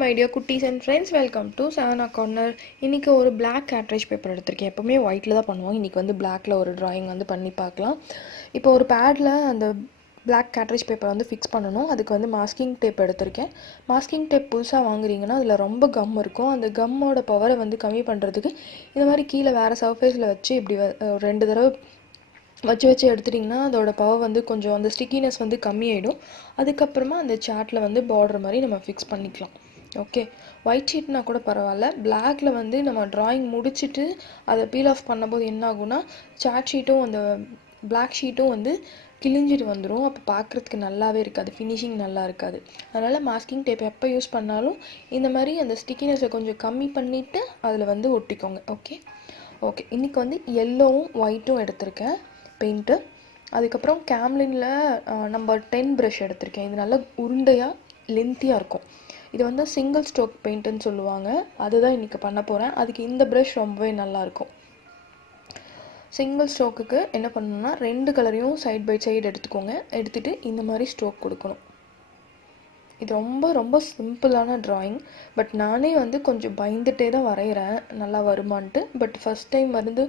my dear குட்டீஸ் and friends, welcome to Sana corner. இன்றைக்கி ஒரு பிளாக் கேட்ரேஜ் பேப்பர் எடுத்திருக்கேன். எப்போவுமே ஒயிட்டில் தான் பண்ணுவோம். இன்றைக்கி வந்து பிளாக்ல ஒரு ட்ராயிங் வந்து பண்ணி பார்க்கலாம். இப்போ ஒரு பேடில் அந்த பிளாக் கேட்ரேஜ் பேப்பர் வந்து ஃபிக்ஸ் பண்ணணும். அதுக்கு வந்து மாஸ்கிங் டேப் எடுத்திருக்கேன். மாஸ்கிங் டேப் புதுசாக வாங்குறீங்கன்னா அதில் ரொம்ப கம் இருக்கும். அந்த கம்மோட பவரை வந்து கம்மி பண்ணுறதுக்கு இந்த மாதிரி கீழே வேறு சர்ஃபேஸில் வச்சு இப்படி 2 தடவை வச்சு எடுத்துட்டிங்கன்னா அதோட பவர் வந்து கொஞ்சம் அந்த ஸ்டிக்கினஸ் வந்து கம்மியாயிடும். அதுக்கப்புறமா அந்த சார்ட்டில் வந்து பார்டர் மாதிரி நம்ம ஃபிக்ஸ் பண்ணிக்கலாம். ஓகே, ஒயிட் ஷீட்னா கூட பரவாயில்ல. பிளாக்ல வந்து நம்ம ட்ராயிங் முடிச்சுட்டு அதை பீல் ஆஃப் பண்ணும்போது என்ன ஆகும்னா சார்ட் ஷீட்டும் அந்த பிளாக் ஷீட்டும் வந்து கிழிஞ்சிட்டு வந்துடும். அப்போ பார்க்குறதுக்கு நல்லாவே இருக்காது, ஃபினிஷிங் நல்லா இருக்காது. அதனால் மாஸ்கிங் டேப் எப்போ யூஸ் பண்ணாலும் இந்த மாதிரி அந்த ஸ்டிக்கினஸை கொஞ்சம் கம்மி பண்ணிவிட்டு அதில் வந்து ஒட்டிக்கோங்க. ஓகே ஓகே இன்றைக்கி வந்து எல்லோவும் ஒயிட்டும் எடுத்திருக்கேன் பெயிண்ட்டு. அதுக்கப்புறம் கேம்லினில் நம்பர் 10 ப்ரஷ் எடுத்திருக்கேன். இது நல்லா உருண்டையாக லென்த்தியாக இருக்கும். இது வந்து சிங்கிள் ஸ்ட்ரோக் பெயிண்ட்டுன்னு சொல்லுவாங்க. அதுதான் இன்றைக்கி பண்ண போகிறேன். அதுக்கு இந்த ப்ரஷ் ரொம்பவே நல்லாயிருக்கும். சிங்கிள் ஸ்ட்ரோக்குக்கு என்ன பண்ணணும்னா 2 கலரையும் சைட் பை சைடு எடுத்துக்கோங்க. எடுத்துகிட்டு இந்த மாதிரி ஸ்ட்ரோக் கொடுக்கணும். இது ரொம்ப ரொம்ப சிம்பிளான ட்ராயிங். பட் நானே வந்து கொஞ்சம் பயந்துகிட்டே தான் வரைகிறேன், நல்லா வருமான்ட்டு. பட் ஃபஸ்ட் டைம் வந்து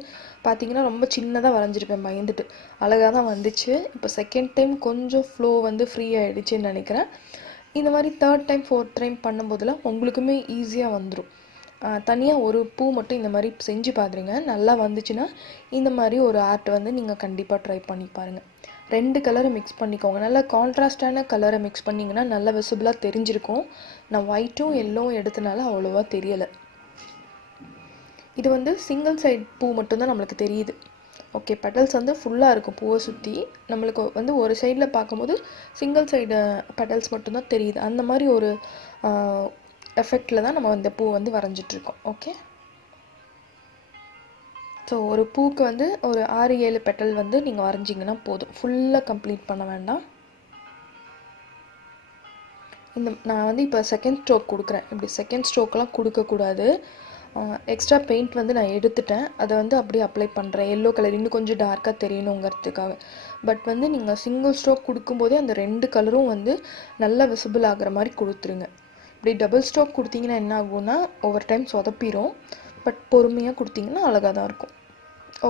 பார்த்திங்கன்னா ரொம்ப சின்னதாக வரைஞ்சிருப்பேன் பயந்துட்டு. அழகாக தான் வந்துச்சு. இப்போ செகண்ட் டைம் கொஞ்சம் ஃப்ளோ வந்து ஃப்ரீ ஆகிடுச்சின்னு நினைக்கிறேன். இந்த மாதிரி 3rd டைம் 4th டைம் பண்ணும்போதெல்லாம் உங்களுக்குமே ஈஸியாக வந்துடும். தனியாக ஒரு பூ மட்டும் இந்த மாதிரி செஞ்சு பார்த்துருங்க. நல்லா வந்துச்சுன்னா இந்த மாதிரி ஒரு ஆர்ட் வந்து நீங்கள் கண்டிப்பாக ட்ரை பண்ணி பாருங்கள். 2 கலரை மிக்ஸ் பண்ணிக்கோங்க. நல்லா கான்ட்ராஸ்டான கலரை மிக்ஸ் பண்ணிங்கன்னா நல்லா விசிபிளாக தெரிஞ்சிருக்கும். நான் ஒயிட்டும் எல்லோவும் எடுத்தனால அவ்வளோவா தெரியலை. இது வந்து சிங்கிள் சைட் பூ மட்டும்தான் நம்மளுக்கு தெரியுது. ஓகே, பெட்டல்ஸ் வந்து ஃபுல்லாக இருக்கும் பூவை சுற்றி. நம்மளுக்கு வந்து ஒரு சைடில் பார்க்கும்போது சிங்கிள் சைடு பெட்டல்ஸ் மட்டும்தான் தெரியுது. அந்த மாதிரி ஒரு எஃபெக்டில் தான் நம்ம இந்த பூ வந்து வரைஞ்சிட்ருக்கோம். ஓகே, ஸோ ஒரு பூக்கு வந்து ஒரு 6-7 பெட்டல் வந்து நீங்கள் வரைஞ்சிங்கன்னா போதும். ஃபுல்லாக கம்ப்ளீட் பண்ண வேண்டாம். நான் வந்து இப்போ செகண்ட் ஸ்ட்ரோக் கொடுக்குறேன். இப்படி செகண்ட் ஸ்ட்ரோக்கெலாம் கொடுக்கக்கூடாது. எக்ஸ்ட்ரா பெயிண்ட் வந்து நான் எடுத்துட்டேன். அதை வந்து அப்படியே அப்ளை பண்ணுறேன். எல்லோ கலர் இன்னும் கொஞ்சம் டார்க்காக தெரியணுங்கிறதுக்காக. பட் வந்து நீங்கள் சிங்கிள் ஸ்ட்ரோக் கொடுக்கும்போதே அந்த 2 கலரும் வந்து நல்லா விசிபிள் ஆகிற மாதிரி கொடுத்துருங்க. இப்படி டபுள் ஸ்ட்ரோக் கொடுத்தீங்கன்னா என்ன ஆகும்னா ஓவர் டைம் சொதப்பிடும். பட் பொறுமையாக கொடுத்தீங்கன்னா அழகாக தான் இருக்கும்.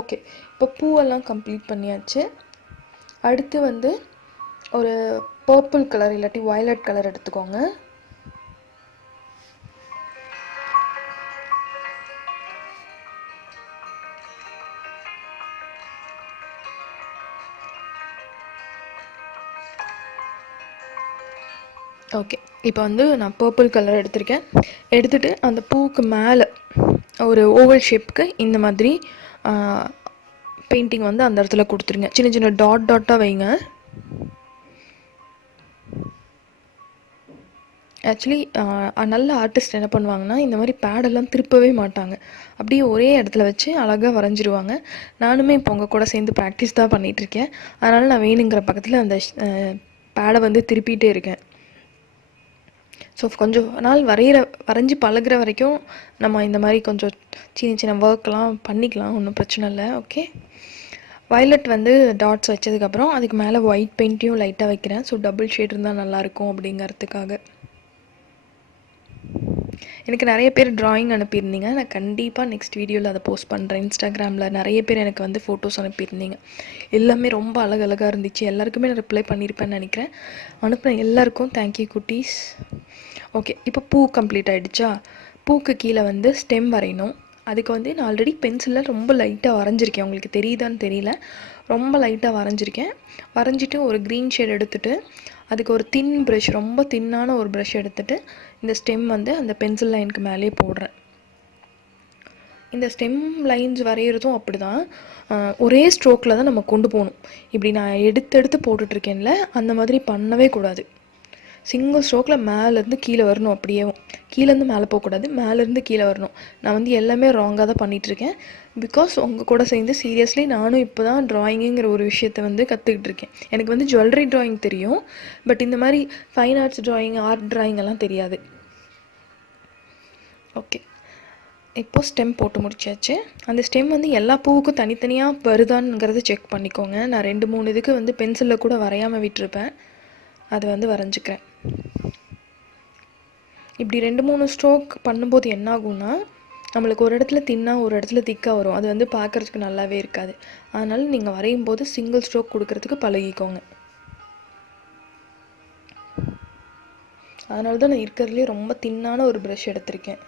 ஓகே, இப்போ பூவெல்லாம் கம்ப்ளீட் பண்ணியாச்சு. அடுத்து வந்து ஒரு பர்பிள் கலர் இல்லாட்டி வயலட் கலர் எடுத்துக்கோங்க. ஓகே, இப்போ வந்து நான் பர்பிள் கலர் எடுத்திருக்கேன். எடுத்துகிட்டு அந்த பூவுக்கு மேலே ஒரு ஓவல் ஷேப்புக்கு இந்த மாதிரி பெயிண்டிங் வந்து அந்த இடத்துல கொடுத்துருங்க. சின்ன சின்ன டாட்டாக வைங்க. ஆக்சுவலி நல்ல ஆர்டிஸ்ட் என்ன பண்ணுவாங்கன்னா இந்த மாதிரி பேடெல்லாம் திருப்பவே மாட்டாங்க. அப்படியே ஒரே இடத்துல வச்சு அழகாக வரைஞ்சிருவாங்க. நானுமே இப்போ உங்கள் கூட சேர்ந்து ப்ராக்டிஸ் தான் பண்ணிகிட்ருக்கேன். அதனால் நான் வேணுங்கிற பக்கத்தில் அந்த பேடை வந்து திருப்பிகிட்டே இருக்கேன். ஸோ கொஞ்சம் நாள் வரைஞ்சி பழகிற வரைக்கும் நம்ம இந்த மாதிரி கொஞ்சம் சின்ன சின்ன ஒர்க்லாம் பண்ணிக்கலாம், ஒன்றும் பிரச்சனை இல்லை. ஓகே, வயலட் வந்து டாட்ஸ் வச்சதுக்கப்புறம் அதுக்கு மேலே ஒயிட் பெயிண்ட்டையும் லைட்டாக வைக்கிறேன். ஸோ டபுள் ஷேட் இருந்தால் நல்லாயிருக்கும் அப்படிங்கிறதுக்காக. எனக்கு நிறைய பேர் ட்ராயிங் அனுப்பியிருந்தீங்க. நான் கண்டிப்பாக நெக்ஸ்ட் வீடியோவில் அதை போஸ்ட் பண்ணுறேன். இன்ஸ்டாகிராமில் நிறைய பேர் எனக்கு வந்து ஃபோட்டோஸ் அனுப்பியிருந்தீங்க. எல்லாமே ரொம்ப அழகழகாக இருந்துச்சு. எல்லாருக்குமே நான் ரிப்ளை பண்ணியிருப்பேன்னு நினைக்கிறேன். அனுப்பின எல்லாருக்கும் தேங்க்யூ குட்டீஸ். ஓகே, இப்போ பூ கம்ப்ளீட் ஆகிடுச்சா? பூக்கு கீழே வந்து ஸ்டெம் வரையணும். அதுக்கு வந்து நான் ஆல்ரெடி பென்சிலில் ரொம்ப லைட்டாக வரைஞ்சிருக்கேன். உங்களுக்கு தெரியுதான்னு தெரியல, ரொம்ப லைட்டாக வரைஞ்சிருக்கேன். வரைஞ்சிட்டு ஒரு க்ரீன் ஷேட் எடுத்துகிட்டு அதுக்கு ஒரு தின் ப்ரஷ், ரொம்ப தின்னான ஒரு ப்ரஷ் எடுத்துகிட்டு இந்த ஸ்டெம் வந்து அந்த பென்சில் லைனுக்கு மேலே போடுறேன். இந்த ஸ்டெம் லைன்ஸ் வரைகிறதும் அப்படி தான், ஒரே ஸ்ட்ரோக்கில் தான் நம்ம கொண்டு போகணும். இப்படி நான் எடுத்து போட்டுட்ருக்கேன்ல, அந்த மாதிரி பண்ணவே கூடாது. சிங்கிள் ஸ்ட்ரோக்கில் மேலேருந்து கீழே வரணும். அப்படியே கீழேருந்து மேலே போகக்கூடாது, மேலேருந்து கீழே வரணும். நான் வந்து எல்லாமே ராங்காக தான் பண்ணிகிட்ருக்கேன். பிகாஸ் உங்கள் கூட சேர்ந்து சீரியஸ்லி நானும் இப்போ தான் ட்ராயிங்குங்கிற ஒரு விஷயத்தை வந்து கற்றுக்கிட்டு இருக்கேன். எனக்கு வந்து ஜுவல்லரி ட்ராயிங் தெரியும், பட் இந்த மாதிரி fine arts drawing, art drawing எல்லாம் தெரியாது. ஓகே, இப்போது ஸ்டெம் போட்டு முடிச்சாச்சு. அந்த ஸ்டெம் வந்து எல்லா பூவுக்கும் தனித்தனியாக வருதான்ங்கிறத செக் பண்ணிக்கோங்க. நான் 2-3 இதுக்கு வந்து பென்சிலில் கூட வரையாமல் விட்டுருப்பேன். அதை வந்து வரைஞ்சிக்கிறேன். இப்படி 2-3 ஸ்ட்ரோக் பண்ணும்போது என்ன ஆகும்னா நம்மளுக்கு ஒரு இடத்துல தின்னா ஒரு இடத்துல திக்காக வரும். அது வந்து பார்க்குறதுக்கு நல்லாவே இருக்காது. அதனால் நீங்கள் வரையும் போது சிங்கிள் ஸ்ட்ரோக் கொடுக்கறதுக்கு பழகிக்கோங்க. அதனால தான் நான் இருக்கிறதுலே ரொம்ப தின்னான ஒரு ப்ரஷ் எடுத்திருக்கேன்.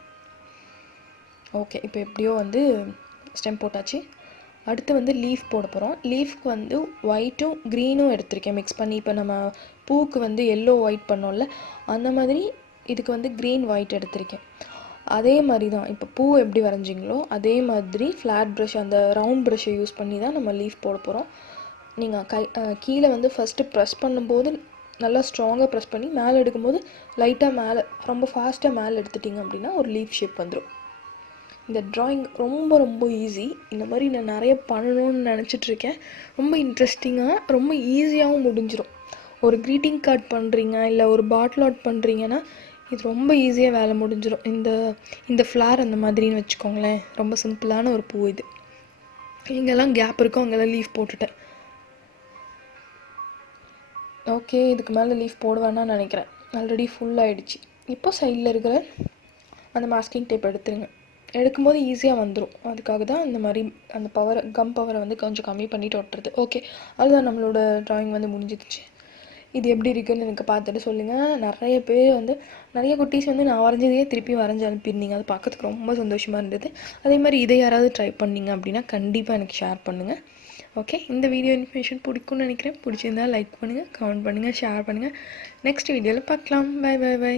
ஓகே, இப்போ எப்படியோ வந்து ஸ்டெம் போட்டாச்சு. அடுத்து வந்து லீஃப் போட போகிறோம். லீஃப்க்கு வந்து ஒயிட்டும் க்ரீனும் எடுத்திருக்கேன் மிக்ஸ் பண்ணி. இப்போ நம்ம பூவுக்கு வந்து எல்லோ ஒயிட் பண்ணோம்ல, அந்த மாதிரி இதுக்கு வந்து க்ரீன் ஒயிட் எடுத்திருக்கேன். அதே மாதிரி தான் இப்போ பூ எப்படி வரைஞ்சிங்களோ அதே மாதிரி ஃப்ளாட் ப்ரஷ், அந்த ரவுண்ட் ப்ரஷ்ஷை யூஸ் பண்ணி தான் நம்ம லீஃப் போட போகிறோம். நீங்கள் கீழே வந்து ஃபஸ்ட்டு ப்ரெஸ் பண்ணும்போது நல்லா ஸ்ட்ராங்காக ப்ரெஸ் பண்ணி மேலே எடுக்கும்போது லைட்டாக மேலே ரொம்ப ஃபாஸ்ட்டாக மேலே எடுத்துட்டிங்க அப்படின்னா ஒரு லீஃப் ஷேப் வந்துடும். இந்த ட்ராயிங் ரொம்ப ரொம்ப ஈஸி. இந்த மாதிரி நான் நிறைய பண்ணணும்னு நினச்சிட்ருக்கேன். ரொம்ப இன்ட்ரெஸ்டிங்காக ரொம்ப ஈஸியாகவும் முடிஞ்சிடும். ஒரு க்ரீட்டிங் கார்டு பண்ணுறீங்க இல்லை ஒரு பாட்டில் ஆர்ட் பண்ணுறீங்கன்னா இது ரொம்ப ஈஸியாக வேலை முடிஞ்சிடும். இந்த ஃப்ளார் அந்த மாதிரின்னு வச்சுக்கோங்களேன். ரொம்ப சிம்பிளான ஒரு பூ இது. எங்கெல்லாம் கேப் இருக்கோ அங்கெல்லாம் லீஃப் போட்டுட்டேன். ஓகே, இதுக்கு மேலே லீஃப் போடுவேன்னு நினைக்கிறேன். ஆல்ரெடி ஃபுல் ஆகிடுச்சு. இப்போ சைடில் இருக்கிற அந்த மாஸ்கிங் டேப் எடுத்துருங்க. எடுக்கும்போது ஈஸியாக வந்துடும். அதுக்காக தான் இந்த மாதிரி அந்த கம் பவரை வந்து கொஞ்சம் கம்மி பண்ணிவிட்டு ஒட்டுறது. ஓகே, அதுதான் நம்மளோட ட்ராயிங் வந்து முடிஞ்சிடுச்சு. இது எப்படி இருக்குன்னு எனக்கு பார்த்துட்டு சொல்லுங்கள். நிறைய பேர் வந்து நிறைய குட்டீஸ் வந்து நான் வரைஞ்சதையே திருப்பி வரைஞ்சி அனுப்பியிருந்தீங்க. அது பார்க்கறதுக்கு ரொம்ப சந்தோஷமாக இருந்தது. அதே மாதிரி இதை யாராவது ட்ரை பண்ணிங்க அப்படின்னா கண்டிப்பாக எனக்கு ஷேர் பண்ணுங்கள். ஓகே, இந்த வீடியோ இன்ஃபர்மேஷன் பிடிக்கும்னு நினைக்கிறேன். பிடிச்சிருந்தால் லைக் பண்ணுங்கள், கமெண்ட் பண்ணுங்கள், ஷேர் பண்ணுங்கள். நெக்ஸ்ட் வீடியோவில் பார்க்கலாம். Bye bye by.